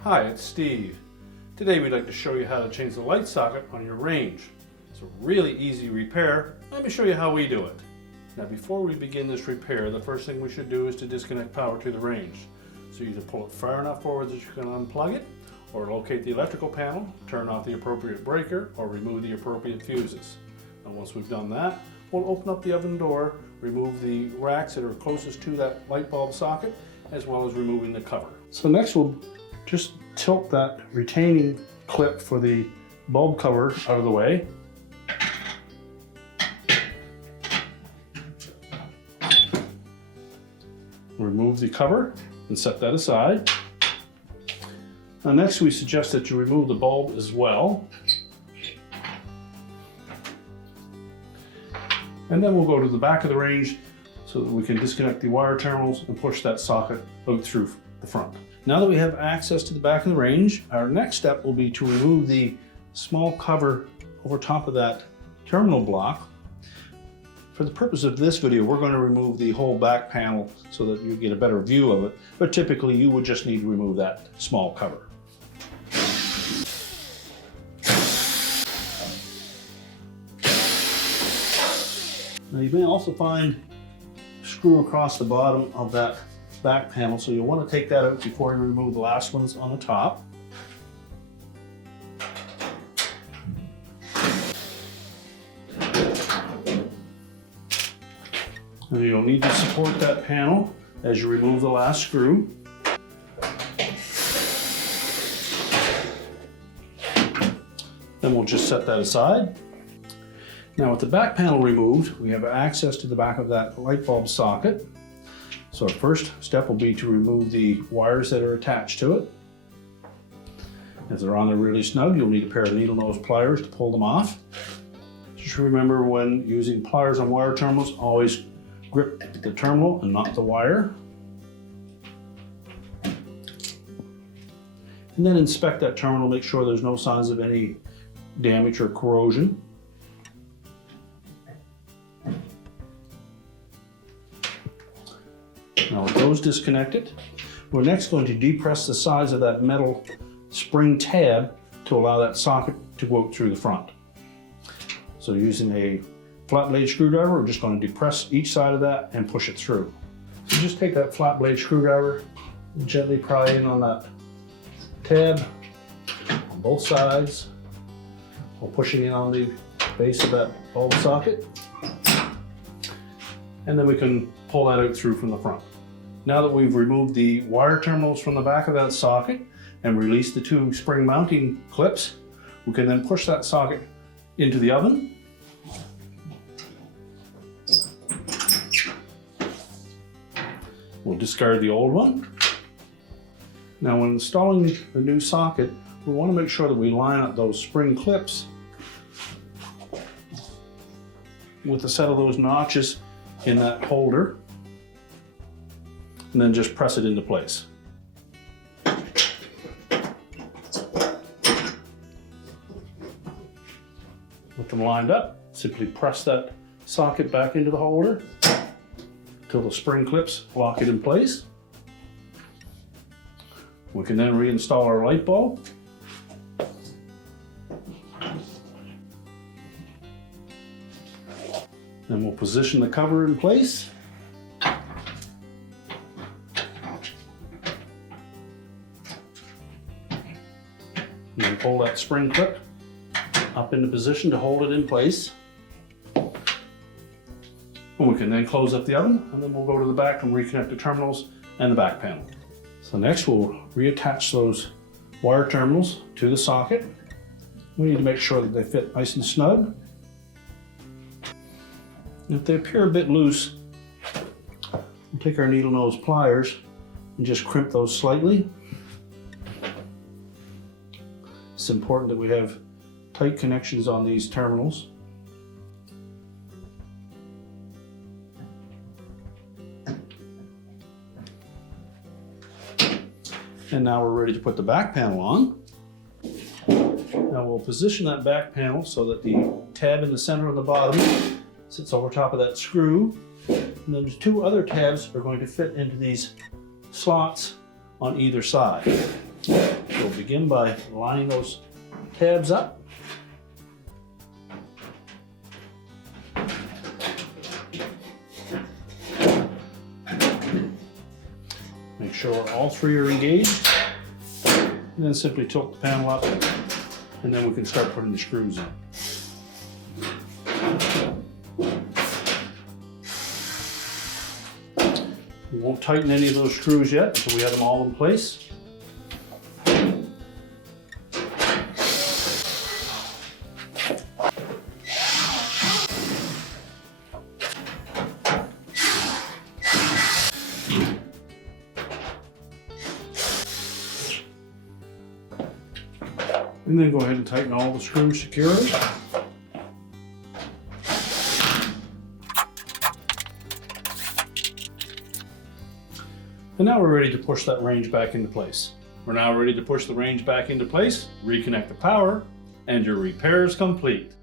Hi, it's Steve. Today we'd like to show you how to change the light socket on your Range. It's a really easy repair. Let me show you how we do it. Now before we begin this repair, the first thing we should do is to disconnect power to the Range. So either pull it far enough forward that you can unplug it, or locate the electrical panel, turn off the appropriate breaker, or remove the appropriate fuses. And once we've done that, we'll open up the oven door, remove the racks that are closest to that light bulb socket, as well as removing the cover. So next we'll just tilt that retaining clip for the bulb cover out of the way. Remove the cover and set that aside. Now next we suggest that you remove the bulb as well. And then we'll go to the back of the Range so that we can disconnect the wire terminals and push that socket out through the front. Now that we have access to the back of the Range, our next step will be to remove the small cover over top of that terminal block. For the purpose of this video, we're going to remove the whole back panel so that you get a better view of it, but typically you would just need to remove that small cover. Now you may also find a screw across the bottom of that back panel, so you'll want to take that out before you remove the last ones on the top. And you'll need to support that panel as you remove the last screw. Then we'll just set that aside. Now with the back panel removed, we have access to the back of that light bulb socket. So our first step will be to remove the wires that are attached to it. If they're on there really snug, you'll need a pair of needle nose pliers to pull them off. Just remember, when using pliers on wire terminals, always grip the terminal and not the wire. And then inspect that terminal, make sure there's no signs of any damage or corrosion. Now with those disconnected, we're next going to depress the sides of that metal spring tab to allow that socket to go out through the front. So using a flat blade screwdriver, we're just going to depress each side of that and push it through. So just take that flat blade screwdriver and gently pry in on that tab on both sides while pushing in on the base of that bulb socket. And then we can pull that out through from the front. Now that we've removed the wire terminals from the back of that socket and released the two spring mounting clips, we can then push that socket into the oven. We'll discard the old one. Now when installing the new socket, we want to make sure that we line up those spring clips with a set of those notches in that holder, and then just press it into place. With them lined up, simply press that socket back into the holder until the spring clips lock it in place. We can then reinstall our light bulb. Then we'll position the cover in place. And then pull that spring clip up into position to hold it in place. And we can then close up the oven, and then we'll go to the back and reconnect the terminals and the back panel. So next we'll reattach those wire terminals to the socket. We need to make sure that they fit nice and snug. If they appear a bit loose, we'll take our needle nose pliers and just crimp those slightly. It's important that we have tight connections on these terminals. And now we're ready to put the back panel on. Now we'll position that back panel so that the tab in the center of the bottom sits over top of that screw. And then the two other tabs are going to fit into these slots on either side. So we'll begin by lining those tabs up. Make sure all three are engaged. And then simply tilt the panel up, and then we can start putting the screws in. We won't tighten any of those screws yet until we have them all in place. And then go ahead and tighten all the screws securely. And now we're ready to push that range back into place. We're now ready to push the range back into place, reconnect the power, and your repair is complete.